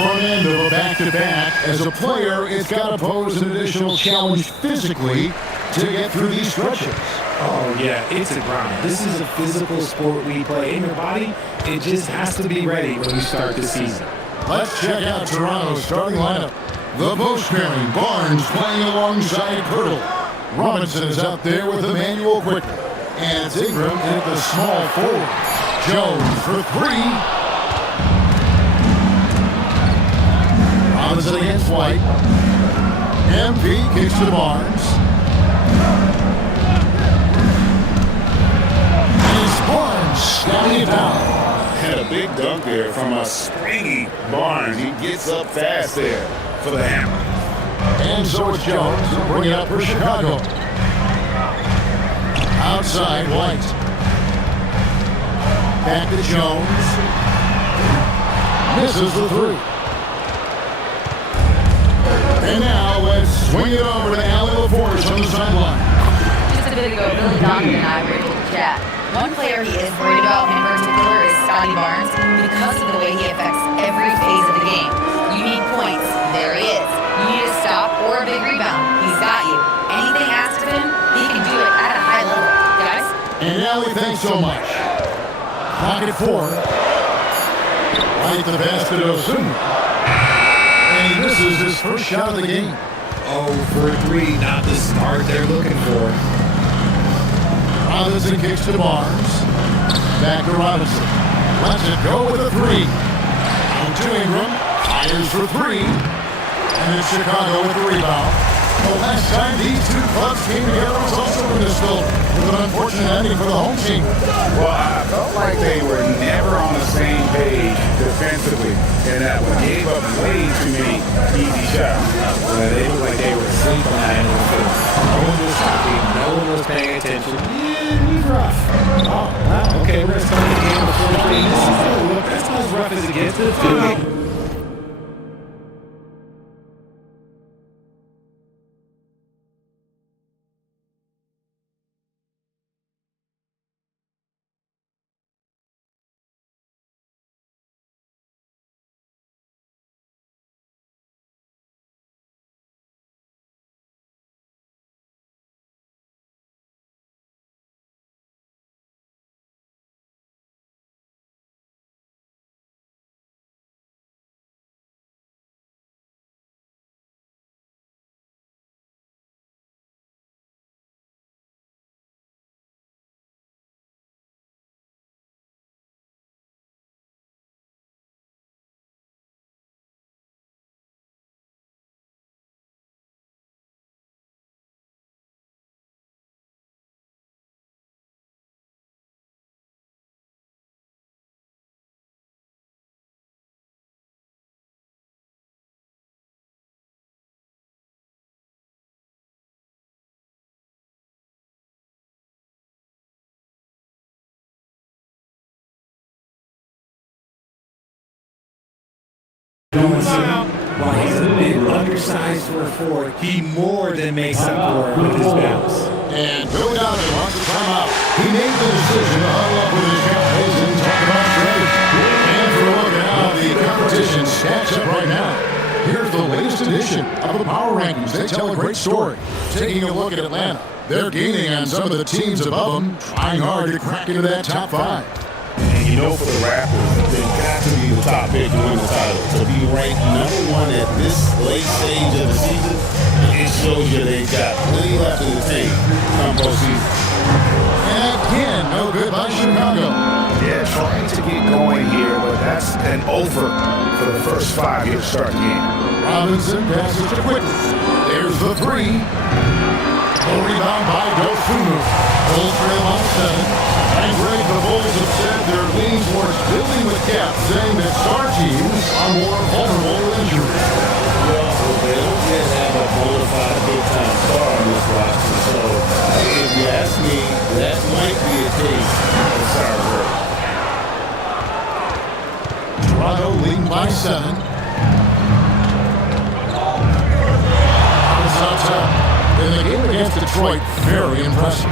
front end of a back-to-back. As a player, it's got to pose an additional challenge physically to get through these stretches. Oh, yeah, it's a grind. This is a physical sport we play. In your body, it just has to be ready when you start the season. Let's check out Toronto's starting lineup. The post pairing, Barnes playing alongside Pirtle. Robinson is out there with Emmanuel Quickly. And it's Ingram at the small forward. Jones for three. Robinson against White. MP kicks to Barnes. And it's Barnes snapping it down. Had a big dunk there from a springy Barnes. He gets up fast there for the hammer. And so it's Jones. Bring it up for Chicago. Outside White. Back to Jones. Misses the three. And now let's swing it over to Allie LaForce on the sideline. Just a bit ago, Billy Donovan and I were able to chat. One player he is worried about in particular is Scotty Barnes because of the way he affects every phase of the game. You need points. There he is. You need a stop or a big rebound. He's got you. Anything asked of him, he can do it at a high level. Guys? And Allie, thanks so much. Clock at 4. Right to the basket of Osuna. And he misses his first shot of the game. Oh, for 3, not the start they're looking for. Robinson kicks to Barnes. Back to Robinson. Lets it go with a 3. Out to Ingram. Fires for 3. And it's Chicago with the rebound. The last time these two clubs came together was also in this building, with an unfortunate ending for the home team. Well, I felt like they were never on the same page defensively, and that one gave up way too many easy shots. They looked like they were asleep on that end of the field. No one was talking, no one was paying attention. Yeah, he's rough. Oh, wow. Okay, we're going to start the game before the game. That's not as rough as it gets. It's good. While he's a bit undersized for a forward, he more than makes up for it with his bounce. And Billy Donovan wants a timeout. He made the decision to huddle up with his guys and talk about strategy. And for a look at how the competition stacks up right now, here's the latest edition of the Power Rankings. They tell a great story. Taking a look at Atlanta, they're gaining on some of the teams above them, trying hard to crack into that top 5. And you know, for the Raptors, they've got to be the top pick to win the title. To be ranked #1 at this late stage of the season, it shows you they've got plenty left in the tank come postseason. And again, no good by Chicago. Yeah, trying to get going here, but that's an over for the first 5 here to start the game. Robinson passes to Quickly. There's the 3. Full rebound by Dofunu. Bulls trail on 7. And Greg, the Bulls have said they're leaning towards building with depth, saying that star teams are more vulnerable to injury. Well, they don't yet have a bona fide big-time star on this roster, so if you ask me, that might be a case of sour. Toronto leading by 7. Out top. In the game against Detroit, very impressive.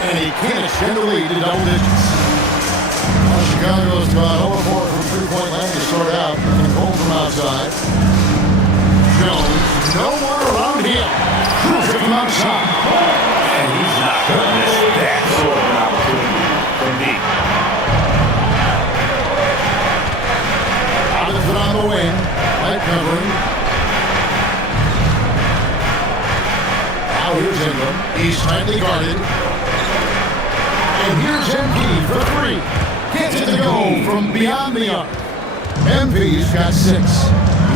And he can't extend the lead to double digits. Well, Chicago's gone 0-4 from three-point land to start out. And home from outside. Jones, no more around him. Cruiser from outside. And he's not going to miss that sort of an opportunity from deep. Robinson on the wing. Light covering. Now here's Ingram. He's tightly guarded. And here's MP for three. Gets it to go from beyond the arc. MP's got 6. You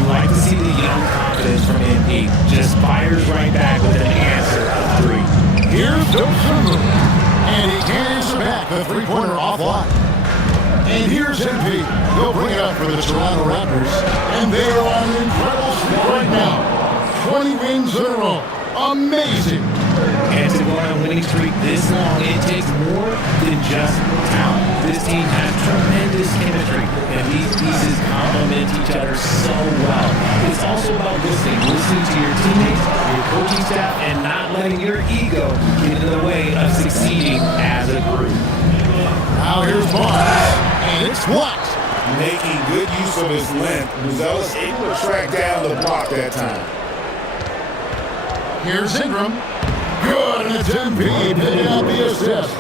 like to see the young confidence from MP. Just fires right back with an answer of 3. Here's Dosunmu. And he can't answer back the three-pointer offline. And here's MP. They'll bring it up for the Toronto Raptors. And they are on an incredible streak right now. 20 wins in a row. Amazing. And to go on a winning streak this long, it takes more than just talent. This team has tremendous chemistry, and these pieces complement each other so well. It's also about listening to your teammates, your coaching staff, and not letting your ego get in the way of succeeding as a group. Now here's Barnes, and it's blocked. Making good use of his length, Buzelis able to track down the block that time. Here's Ingram. Good, and it's MP picking up the assist.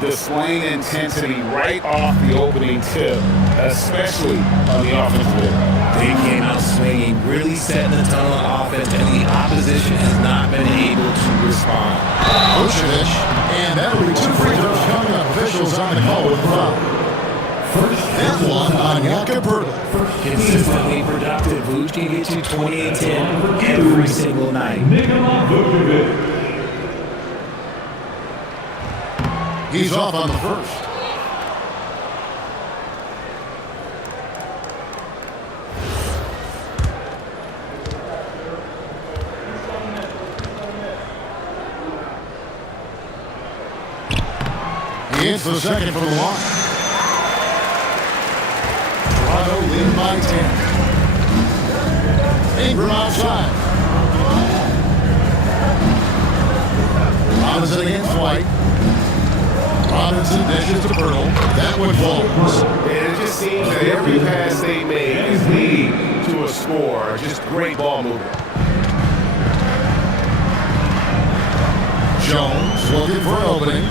Displaying intensity right off the opening tip, especially on the offensive end. They came out swinging, really setting the tone on offense, and the opposition has not been able to respond. Vucevic, and that'll be 2 free throws coming up. Officials on the call with the foul. First and one on Jakob Poeltl. Consistently productive, Vuce can get you 28-10 every single night. He's off on the first. He hits the second from the line. Toronto lead by 10. Ingram outside. Robinson against White. Robinson dishes to Poeltl. That one falls. And it just seems that every pass they make is leading to a score. Just great ball movement. Jones looking for an opening.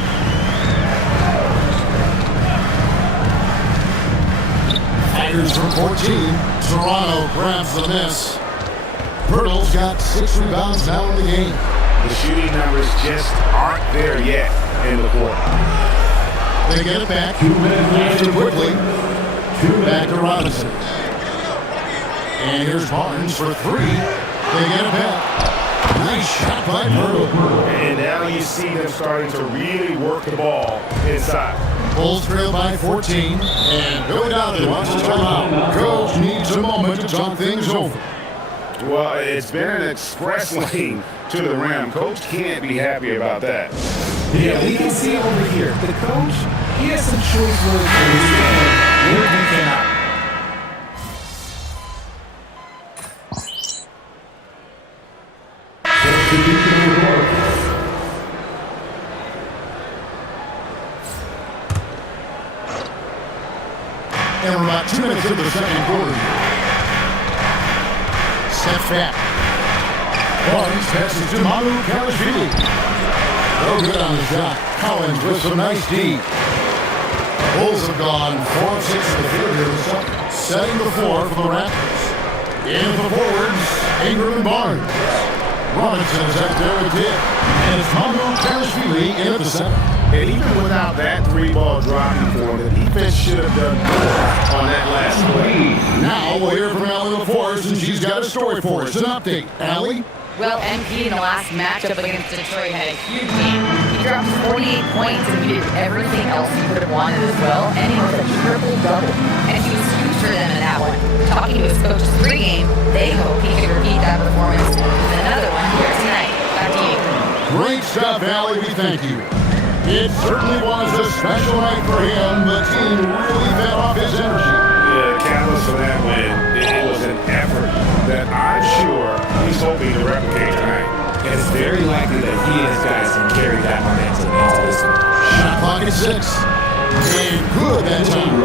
Fires from 14. Toronto grabs the miss. Poeltl's got 6 rebounds now in the game. The shooting numbers just aren't there yet in the quarter. They get it back. 2 minutes after quickly. 2 back to Robinson. And here's Barnes for 3. They get it back. Nice shot by Poeltl. And now you see them starting to really work the ball inside. Bulls trail by 14. And Billy Donovan wants to timeout. Coach needs a moment to talk things over. Well, it's been an express lane to the rim. Coach can't be happy about that. Yeah, we can see over here. The coach, he has some choice words for this game. Where he cannot. And we're about 2 minutes into the second quarter. Step back. Barnes passes to Manu Kalashvili. Oh, good on the shot. Collins with some nice D. Bulls have gone 4 of 6 in the field here this second. Setting the floor for the Raptors. In for the forwards, Ingram and Barnes. Robinson is out there with Dick. And it's Manu Kalashvili in at the center. And even without that 3-ball dropping for him, the defense should have done more on that last play. Now we'll hear from Allie LaForce, and she's got a story for us. An update. Allie? Well, MP in the last matchup against Detroit had a huge game. He dropped 48 points and he did everything else he could have wanted as well, and he was a triple-double. And he was huge for them in that one. Talking to his coach's pregame, they hope he can repeat that performance with another one here tonight. Back to you. Great stuff, Allie. We thank you. It certainly was a special night for him. The team really fed off his energy. The catalyst for that win, it was an effort that I'm sure he's hoping to replicate tonight. And it's very likely that he and his guys can carry that momentum into this one. 6. And good that time.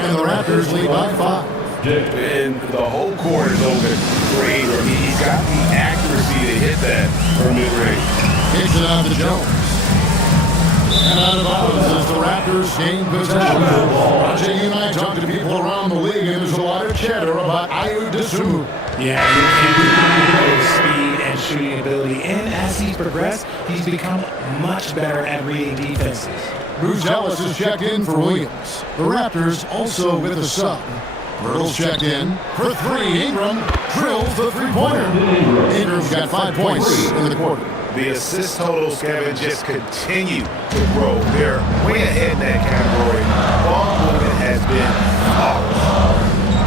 And the Raptors lead by 5. And the whole court is open for Ingram. He's got the accuracy to hit that from mid-range. Kicks it out to Jones. And out of bounds as the Raptors gain possession. Watching you and I talk to people around the league, and there's a lot of chatter about Ayu Dosunmu. Yeah, his speed and shooting ability. And as he's progressed, he's become much better at reading defenses. Bruce Ellis is checked in for Williams. The Raptors also with a sub. Bertles checked in for 3. Ingram drills the three-pointer. Ingram's got 5 points in the quarter. The assist totals, Kevin, just continue to grow. They're way ahead in that category. Ball movement has been flawless.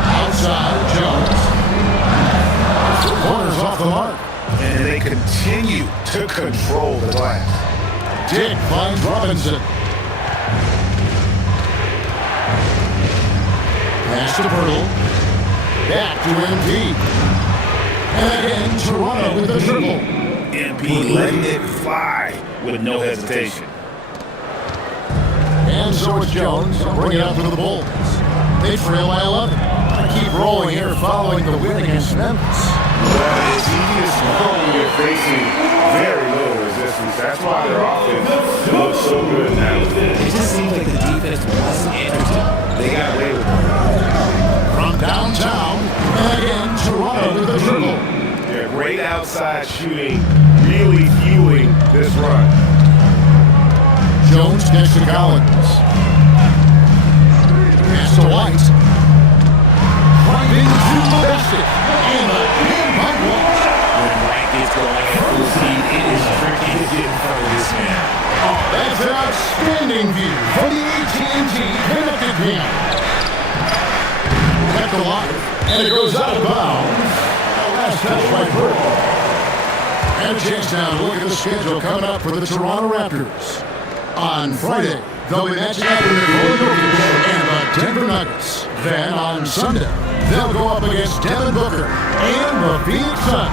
Outside, Jones. Corners off the mark. And they continue to control the glass. Dick finds Robinson. Pass to Bertle. Back to MP. And again, Toronto with the triple. MP letting it fly with no hesitation. And so it's Jones. Bring it up to the Bulls. They trail by 11. Keep rolling here following the win against Memphis. Well, it's easy to score when you're facing very little resistance. That's why their offense looks so good now. It just seems like the defense wasn't interested. They got away with it. From downtown, and again, Toronto with the triple. Yeah, great outside shooting, really fueling this run. Jones gets to Collins. Pass to White. Driving to the basket. And a hand by White. When White gets going at full speed, it is tricky to get in front of this man. Oh, that's an outstanding view from the AT&T connected camp. Kept alive, and it goes out of bounds. Last touch by Bertle. And a chance now to look at the schedule coming up for the Toronto Raptors. On Friday, they'll be matching up with the Philadelphia and the Denver Nuggets. Then on Sunday, they'll go up against Devin Booker and the Phoenix Suns.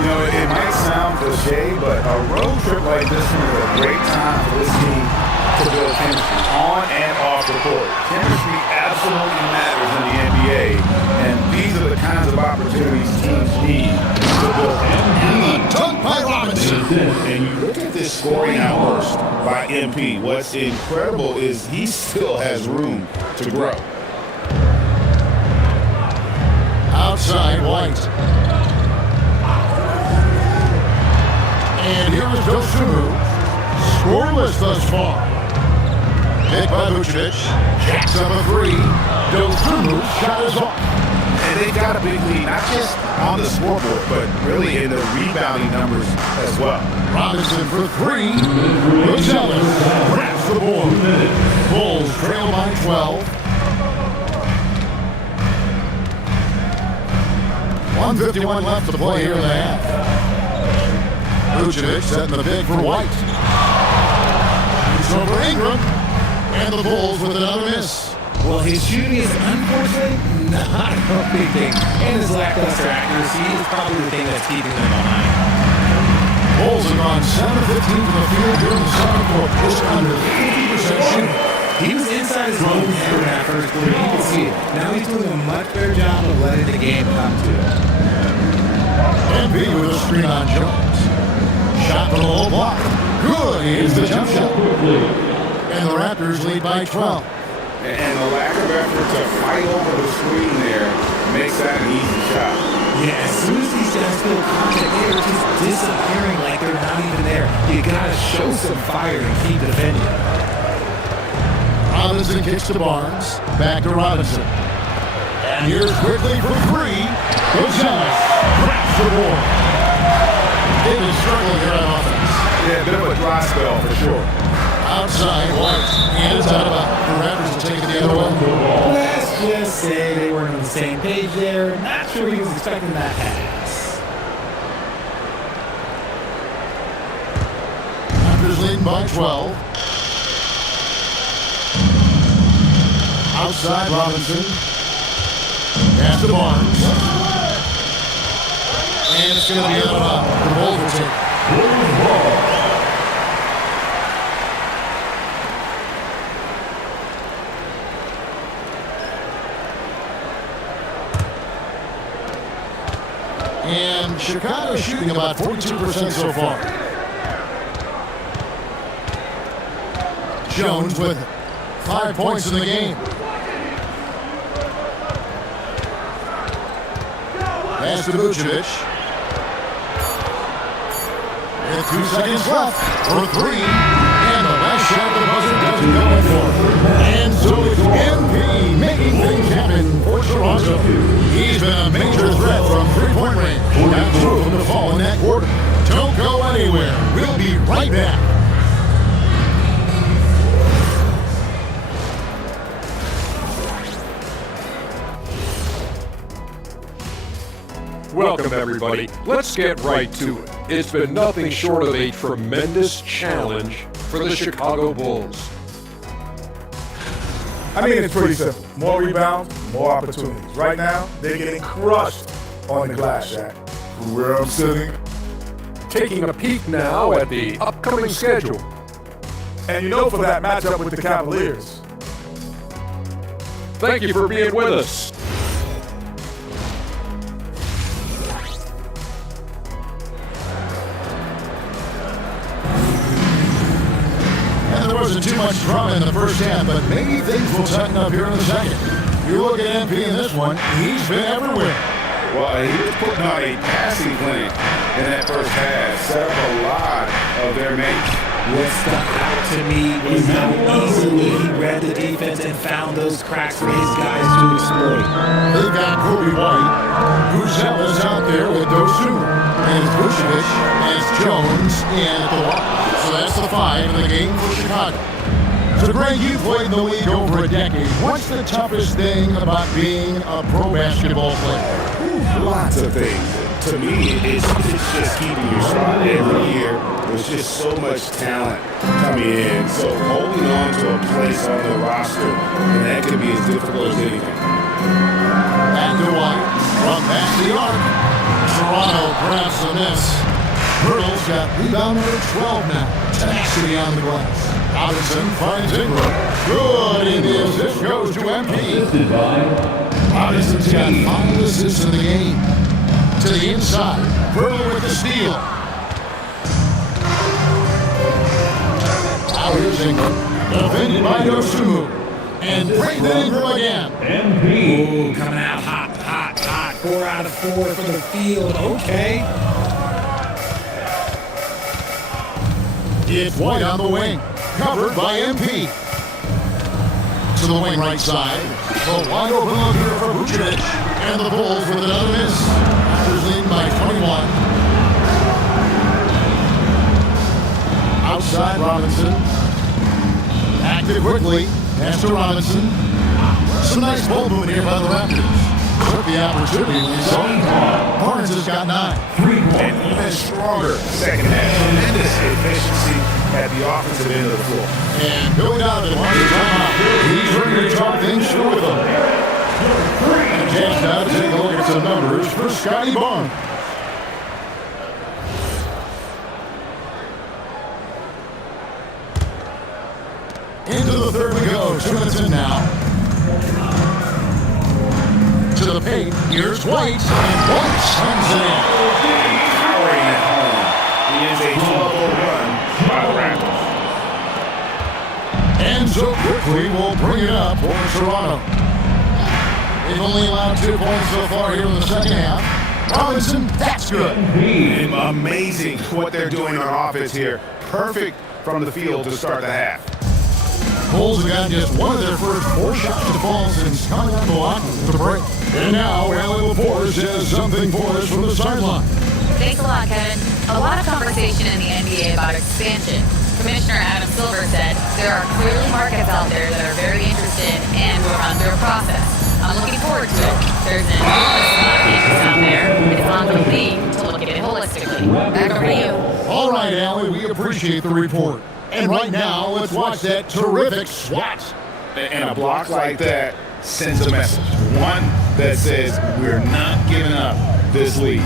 You know, it might sound cliche, but a road trip like this one is a great time for this team to build chemistry on and off the court. Chemistry absolutely matters in the NBA, and these are the kinds of opportunities teams need to build. And the dunk by Robinson. And you look at this scoring outburst by MP. What's incredible is he still has room to grow. Outside, White. And here is Dosunmu. Scoreless thus far. Picked by Vucevic. Jacks up a 3. Dosunmu's shot is off. And they've got a big lead, not just on the scoreboard, but really in the rebounding numbers as well. Robinson for 3. Rosales grabs the board. Bulls trail by 12. 1:51 left to play here in the half. Vucevic setting the big for White. He's over Ingram. And the Bulls with another miss. Well, his shooting is unfortunately not a big thing. And his lackluster accuracy is probably the thing that's keeping them behind. Bulls have gone 7-15 from the field during the second quarter. Just under 50% shooting. He was inside his own for that first quarter. You can see it. Now he's doing a much better job of letting the game come to him. MB with a screen on Jones. Shot from the low block. Good. Here's the jump shot. And the Raptors lead by 12. And the lack of effort to fight over the screen there makes that an easy shot. Yeah, as soon as these guys feel contact, they're just disappearing like they're not even there. You gotta show some fire and keep defending. Robinson kicks to Barnes. Back to Robinson. And here's quickly for 3. Rosales grabs the board. They've been struggling here on offense. Yeah, a bit of a dry spell for sure. Outside, White. And it's out of bounds. The Raptors will take it the other way. Let's just say they weren't on the same page there. Not sure he was expecting that pass. Raptors leading by 12. Outside, Robinson. Pass to Barnes. And it's going to be out of bounds. The Bulls will take it. And Chicago shooting about 42% so far. Jones with 5 points in the game. Pass to Vucevic. With 2 seconds left for 3. And the last shot of the buzzer doesn't go in for. And so it's MP making things happen for Toronto. He's been a major threat from three-point range. Got 2 of them to fall in that quarter. Don't go anywhere. We'll be right back. Welcome, everybody. Let's get right to it. It's been nothing short of a tremendous challenge for the Chicago Bulls. I mean, it's pretty simple. More rebounds, more opportunities. Right now, they're getting crushed on the glass, Shaq. Where I'm sitting. Taking a peek now at the upcoming schedule. And you know, for that matchup with the Cavaliers. Thank you for being with us. There wasn't too much drama in the first half, but maybe things will tighten up here in the second. You look at MP in this one, he's been everywhere. Well, he was putting on a passing clinic in that first half. Set up a lot of their mates. What stuck out to me was how easily he read the defense and found those cracks for his guys to exploit. They've got Kobe White, Buzel is out there with Dosu, and Vucevic, and Jones, and the lock. So that's the 5 in the game for Chicago. So Greg, you played in the league over a decade. What's the toughest thing about being a pro basketball player? Lots of things. To me, it's just keeping your spot. Every year, there's just so much talent coming in. So holding on to a place on the roster, and that can be as difficult as anything. Back to White, from past the arc. Toronto grabs the miss. Hurdle's got rebound number 12 now. Tenacity on the glass. Robinson finds Ingram. Good, it is. This goes to MP. Robinson's got 5 assists in the game. To the inside. Hurdle with the steal. Now here's Ingram. Defended by Dosunmu. And Brandon Ingram again. Ooh, coming out hot, hot, hot. 4 out of 4 for the field. Okay. It's White on the wing, covered by MP. To the wing right side. The wide open look here for Vucevic. And the Bulls with another miss. Raptors leading by 21. Outside Robinson. Active quickly. Pass to Robinson. Some nice ball movement here by the Raptors. Took the opportunity when he saw him. Barnes has got 9. And even stronger second half. Tremendous efficiency at the offensive end of the floor. And Billy Donovan wants to come out. He's ready to talk things through with them. And chance now to take a look at some numbers for Scotty Barnes. Into the third we go. 2 minutes in now. To the paint. Here's White. And White slams it in. Powering at home. He is a 12-0 run by the Raptors. And so quickly we'll bring it up for Toronto. They've only allowed 2 points so far here in the second half. Robinson, that's good. Amazing what they're doing on offense here. Perfect from the field to start the half. Bulls have gotten just one of their first 4 shots to fall since coming out the locker room to break. And now, Allie Laporte says something for us from the sideline. Thanks a lot, Kevin. A lot of conversation in the NBA about expansion. Commissioner Adam Silver said there are clearly markets out there that are very interested and we're under a process. I'm looking forward to it. There's an enormous amount of interest out there. It's on the league to look at it holistically. Back over to you. All right, Allie, we appreciate the report. And right now, let's watch that terrific swat. And a block like that sends a message. One that says we're not giving up this lead.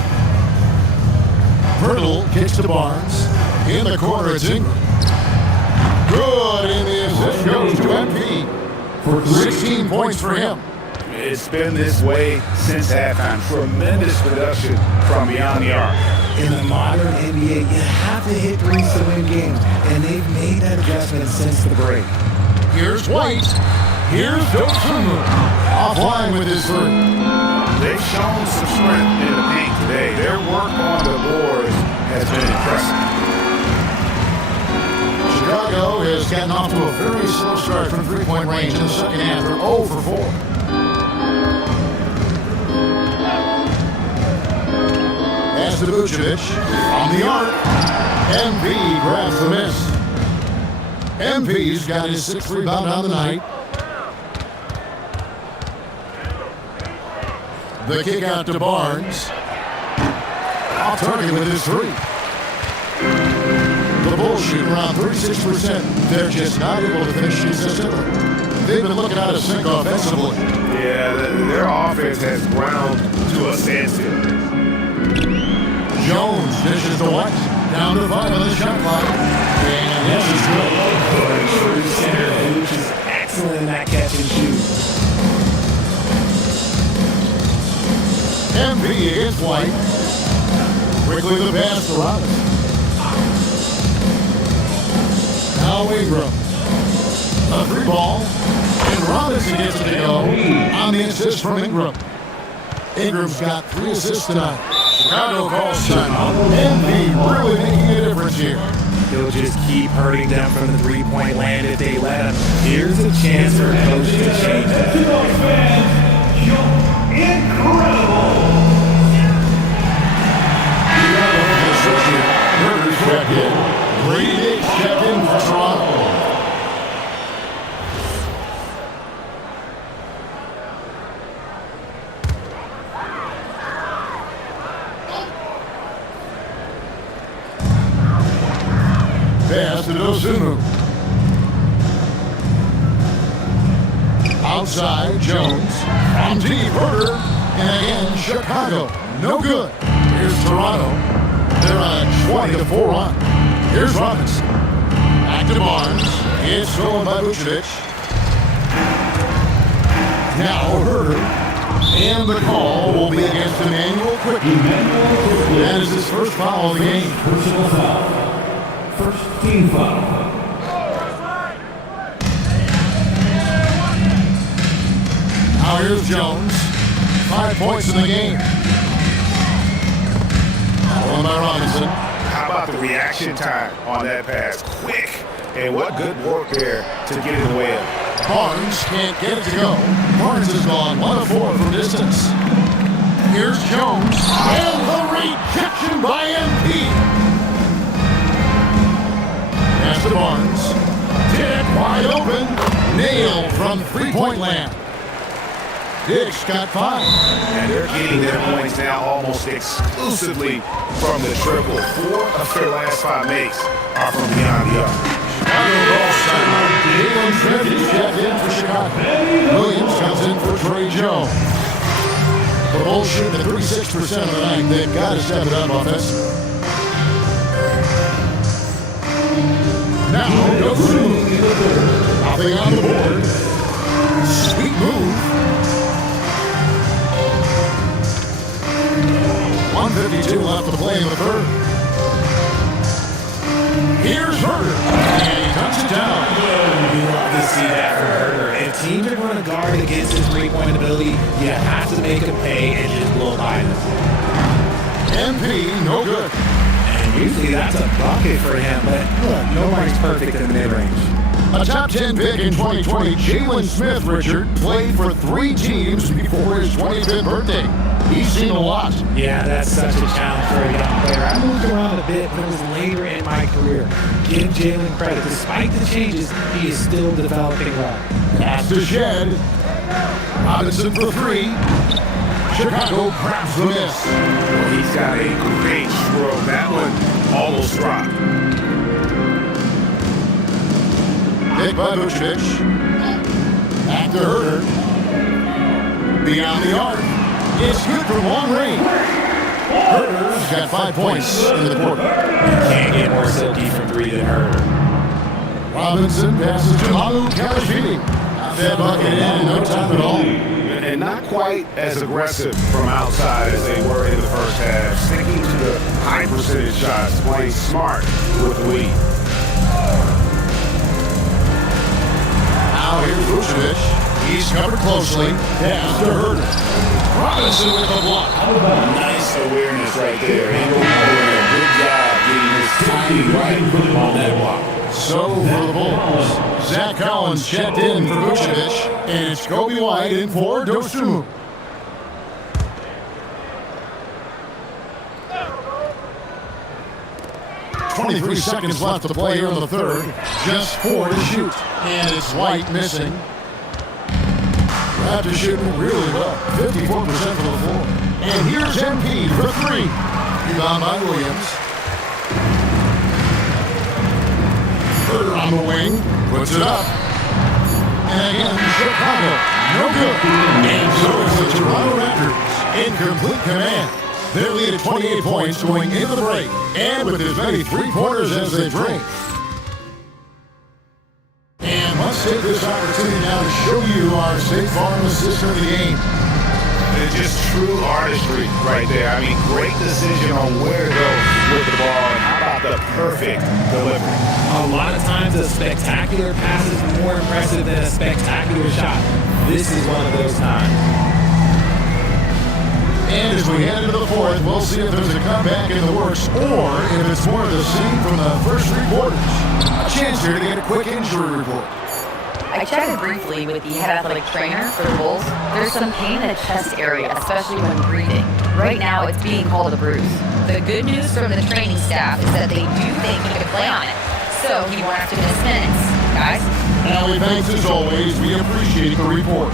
Hurdle kicks to Barnes. In the corner, it's Ingram. Good, and the assist goes to MP for 16 points for him. It's been this way since halftime. Tremendous production from beyond the arc. In the modern NBA, you have to hit threes to win games, and they've made that adjustment since the break. Here's White. Here's Dosunmu. Offline with his three. They've shown some strength in the paint today. Their work on the boards has been impressive. Chicago has gotten off to a very slow start from three-point range in the second half. They're 0 for 4. Pass to Vucevic on the arc. MP grabs the miss. MP's got his 6th rebound on the night. The kick out to Barnes. Off target with his 3. The Bulls shooting around 36%. They're just not able to finish consistently. They've been looking out of sync offensively. Yeah, their offense has ground to a standstill. Jones dishes to White. Down to 5 on the shot clock. And this is good. True center, Vooch is excellent in that catch and shoot. MP against White. Quickly the pass to Robinson. Now Ingram. A free ball. And Robinson gets it to go on the assist from Ingram. Ingram's got 3 assists tonight. Chicago calls timeout. MP really making a difference here. He'll just keep hurting them from the three-point land if they let him. Here's a chance for coach to change that. Incredible! Herter's checked in. Brady checked in for Toronto. Pass to Dosunmu. Outside, Jones. On deep, Herter. And again, Chicago. No good. Here's Toronto. They're on a 20-4 run. Here's Robinson. Back to Barnes. It's stolen by Vucevic. Now Herter. And the call will be against Emmanuel Quickly. That is his first foul of the game. Personal foul. First team foul. Now here's Jones. 5 points in the game. One by Robinson. How about the reaction time on that pass? Quick. And what good work there to get it away of. Barnes can't get it to go. Barnes has gone 1 of 4 from distance. Here's Jones. And the rejection by MP. Pass to Barnes. Dick wide open. Nailed from three-point land. Dick's got 5. And they're getting their points now almost exclusively from the triple. 4 of their last 5 makes are from beyond the arc. Chicago ball timeout. Jalen Trevi checked in for Chicago. Williams comes in for Trey Jones. The Bulls shooting at 36% of the night. They've got to step it up offensively. Now, Dosunmu. Nothing on the board. Sweet move. 1:52 left to play in the third. Here's Herter. And he cuts it down. You love to see that from Herter. If teams are going to guard against his three-point ability, you have to make him pay and just blow by them. MP, no good. And usually that's a bucket for him, but look, nobody's perfect in the mid-range. A top 10 pick in 2020, Jalen Smith, Richard, played for 3 teams before his 25th birthday. He's seen a lot. Yeah, that's such a challenge for a young player. I moved around a bit, but it was later in my career. Give Jalen credit. Despite the changes, he is still developing well. Pass to Shed. Robinson for 3. Chicago grabs the miss. He's got a great stroke. That one almost dropped. Hit by Vucevic. Back to Herter. Beyond the arc. It's good from long range. Herter's got 5 points in the quarter. You can't get more silky from 3 than Herter. Robinson passes to Mamu Kalashvili. That bucket in no time at all. and not quite as aggressive from outside as they were in the first half, sticking to the high percentage shots, playing smart with the lead. Now here's Vucevic. He's covered closely. Pass to Herder. Robinson with the block. Nice awareness right there. He doing a good job getting his timing right on that block. So for the Bulls, Zach Collins checked in for Vucevic, and it's Kobe White in for Dosunmu. .23 seconds left to play here in the third. Just 4 to shoot. And it's White missing. Raptors shooting really well. 54% from the floor. And here's MP for 3. Rebound by Williams. Herder on the wing. Puts it up. And again, Chicago. No good. And so it's the Toronto Raptors in complete command. Their lead at 28 points going into the break. And with as many three-pointers as they drink. And let's take this opportunity now to show you our State Farm assistant of the game. It's just true artistry right there. I mean, great decision on where to go with the ball, and how about the perfect delivery. A lot of times a spectacular pass is more impressive than a spectacular shot. This is one of those times. And as we head into the fourth, we'll see if there's a comeback in the works or if it's more of the same from the first 3 quarters. A chance here to get a quick injury report. I chatted briefly with the head athletic trainer for the Bulls. There's some pain in the chest area, especially when breathing. Right now, it's being called a bruise. The good news from the training staff is that they do think he could play on it, so he won't have to miss minutes. Guys? Allie, thanks as always. We appreciate the report.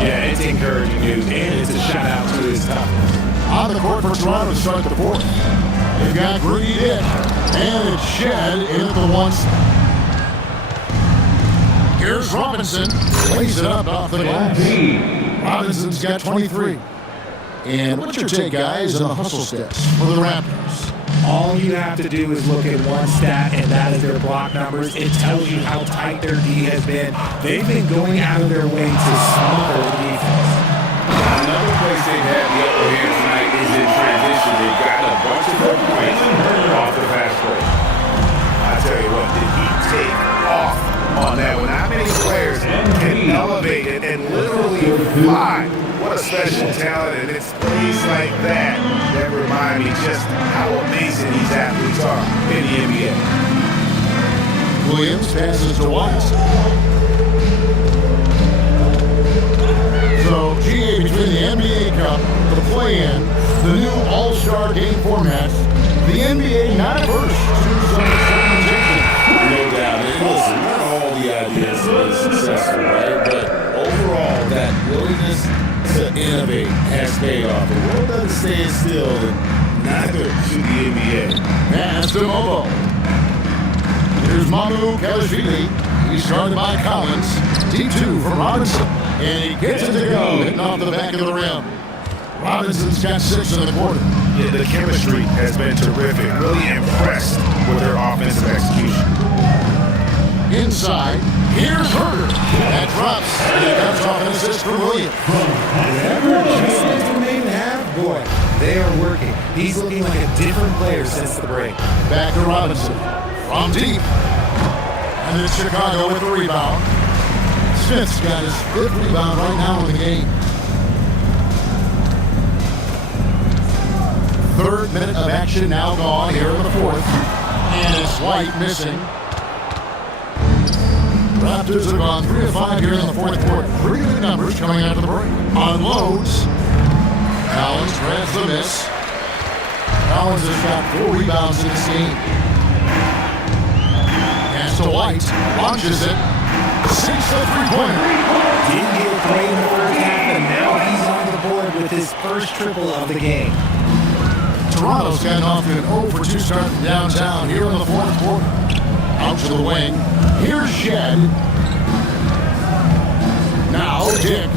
Yeah, it's encouraging news, and it's a shout-out to his toughness. On the court for Toronto to start the fourth. They've got Green in, and it's Shed in at the 1 spot. Here's Robinson. Lays it up off the glass. Robinson's got 23. And what's your take, guys, on the hustle stats for the Raptors? All you have to do is look at one stat, and that is their block numbers. It tells you how tight their D has been. They've been going out of their way to smother the defense. Another place they've had the upper hand tonight is in transition. They've got a bunch of their points off the fast break. I tell you what, did he take off on that one? Not many players can elevate it and literally fly. What a special talent, and it's plays like that that remind me just how amazing these athletes are in the NBA. Williams passes to White. So, GA between the NBA Cup, the play-in, the new All-Star Game format, the NBA not averse to some experimentation. No doubt. And listen, not all the ideas are successful, right? But overall, that willingness to innovate has paid off. The world doesn't stand still, and neither should the NBA. Pass to Mobo. Here's Mamu Kalashvili. He's guarded by Collins. D2 from Robinson. And he gets it to go, hitting off the back of the rim. Robinson's got 6 in the quarter. Yeah, the chemistry has been terrific. Really impressed with their offensive execution. Inside, here's Herder. That drops, and he comes off an assist from Williams. Whatever adjustments we may have, boy, they are working. He's looking like a different player since the break. Back to Robinson. From deep. And then Chicago with the rebound. Smith's got his 5th rebound right now in the game. 3rd minute of action now gone here in the 4th. And it's White missing. Raptors have gone 3 of 5 here in the 4th quarter. 3 good numbers coming out of the break. Unloads. Collins grabs the miss. Collins has got 4 rebounds in this game. Pass to White. Launches it. Sinks the three-pointer. Didn't get it great in the first half, and now he's on the board with his first triple of the game. Toronto's gotten off to an 0 for 2 start from downtown here in the 4th quarter. Out to the wing. Here's Shed. Now Dick.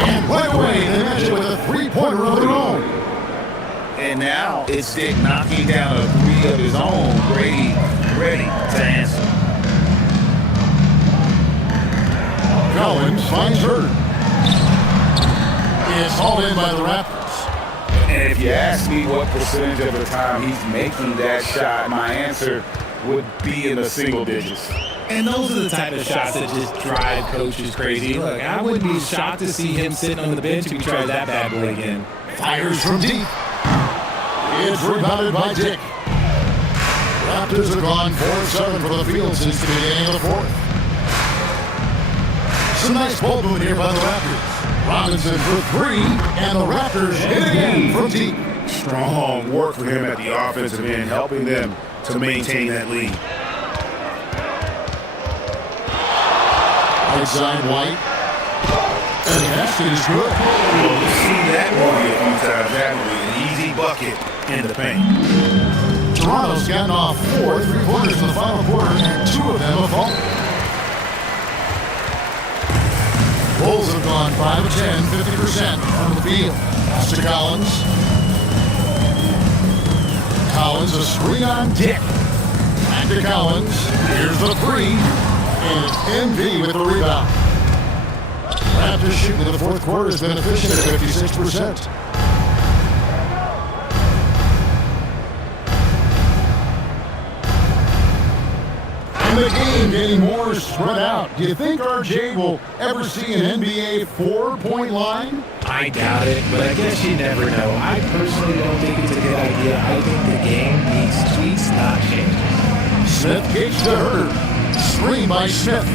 And right away they match it with a 3-pointer of their own. And now it's Dick knocking down a 3 of his own. Brady ready to answer. Collins finds Herder. called in by the Raptors. And if you ask me what percentage of the time he's making that shot, my answer would be in the single digits. And those are the type of shots that just drive coaches crazy. Look, I wouldn't be shocked to see him sitting on the bench if he tries that bad boy again. Fires from deep. It's rebounded by Dick. Raptors have gone 4-7 for the field since the beginning of the fourth. Some nice ball movement here by the Raptors. Robinson for three, and the Raptors hit again from deep. Strong work for him at the offensive end, helping them to maintain that lead. Outside White. And the basket is good. Well, we've seen that movie a few times, haven't we? An easy bucket in the paint. Toronto's gotten off 4 3-pointers in the final quarter, and 2 of them have fallen. Bulls have gone 5 of 10, 50% from the field. Pass to Collins. Collins, a screen on Dick. Back to Collins. Here's the three. And it's MV with the rebound. Raptors shooting in the fourth quarter has been efficient at 56%. And the game getting more spread out. Do you think RJ will ever see an NBA 4-point line? I doubt it, but I guess you never know. I personally don't think it's a good idea. I think the game needs tweaks, not changes. Smith kicks to Herter. Screen by Smith.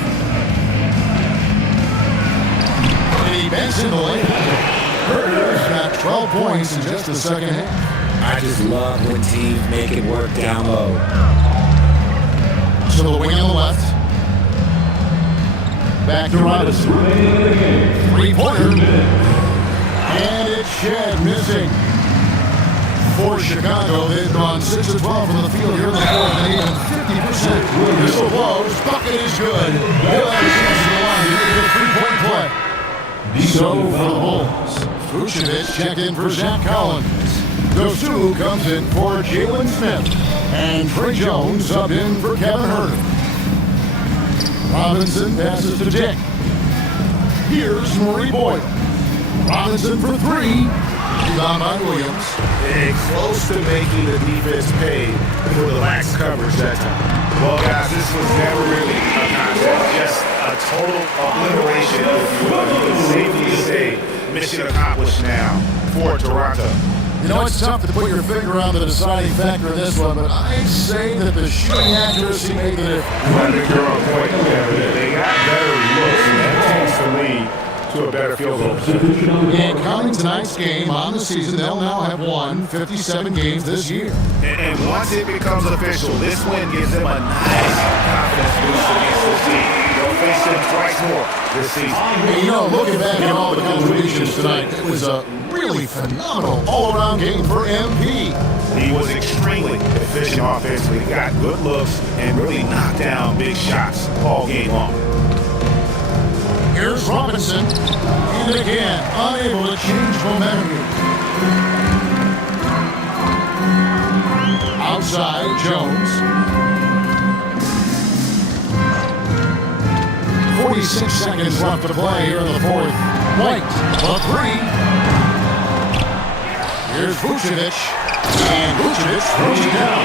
And he bends in the lane. Herter's got 12 points in just the second half. I just love when teams make it work down low. To the wing on the left. Back to Robinson. Three-pointer. And it's Shed missing. For Chicago, they've gone 6 of 12 from the field here in the fourth, and even 50%. Whistle blows. Bucket is good. He'll have a chance to the line to make it a three-point play. So for the Bulls, Vucevic checked in for Zach Collins. Dosu comes in for Jalen Smith. And Trey Jones subbed in for Kevin Herter. Robinson passes to Dick. Here's Murray Boyle. Robinson for three. Rebound by Williams. And close to making the defense pay for the lax coverage that time. Well, guys, this was never really a contest. Just a total obliteration, if you will. You can safely say mission accomplished now for Toronto. You know, it's tough to put your finger on the deciding factor in this one, but I'd say that the shooting accuracy made the difference. I think you're on point there. They got better looks, and that takes the lead to a better field goal percentage. And coming tonight's game on the season, they'll now have won 57 games this year. And once it becomes official, this win gives them a nice confidence boost against this team. They'll face them twice more this season. And you know, looking back at all the contributions tonight, it was a really phenomenal all-around game for MP. He was extremely efficient offensively, got good looks, and really knocked down big shots all game long. Here's Robinson, and again, unable to change momentum here. Outside, Jones. 46 seconds left to play here in the fourth. White, the three. Here's Vucevic, and Vucevic throws it down.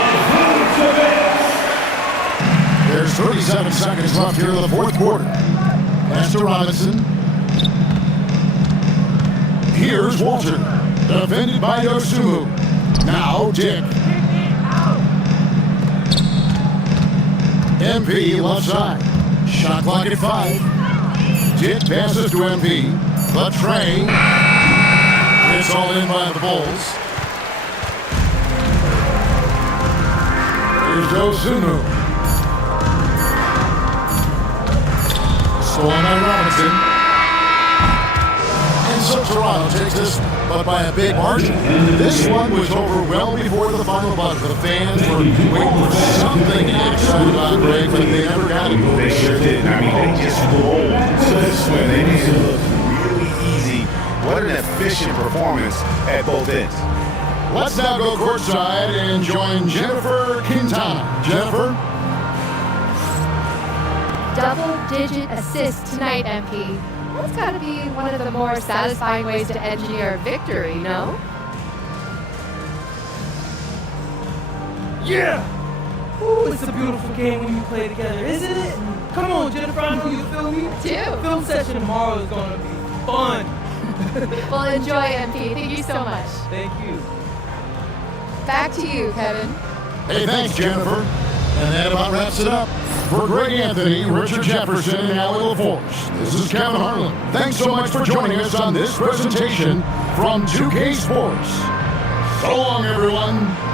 There's 37 seconds left here in the fourth quarter. Pass to Robinson. Here's Walter, defended by Dosunmu. Now Dick. MP left side. Shot clock at 5. Dick passes to MP. But Trey. It's all in by the Bulls. Here's Dosunmu. Stolen by Robinson. And so Toronto takes this, but by a big margin. This one was over well before the final buzzer. The fans were waiting for something to get excited about, Greg, but they never got it. They sure didn't. I mean, they just rolled to this win. They made it look really easy. What an efficient performance at both ends. Let's now go courtside and join Jennifer Quintana. Jennifer? Double-digit assists tonight, MP. That's got to be one of the more satisfying ways to engineer a victory, no? Yeah! Ooh, it's a beautiful game when you play together, isn't it? Come on, Jennifer, I know you feel me. Too. Film session tomorrow is going to be fun. Well, enjoy, MP. Thank you so much. Thank you. Back to you, Kevin. Hey, thanks, Jennifer. And that about wraps it up. For Greg Anthony, Richard Jefferson, and Allie LaForce, this is Kevin Harlan. Thanks so much for joining us on this presentation from 2K Sports. So long, everyone.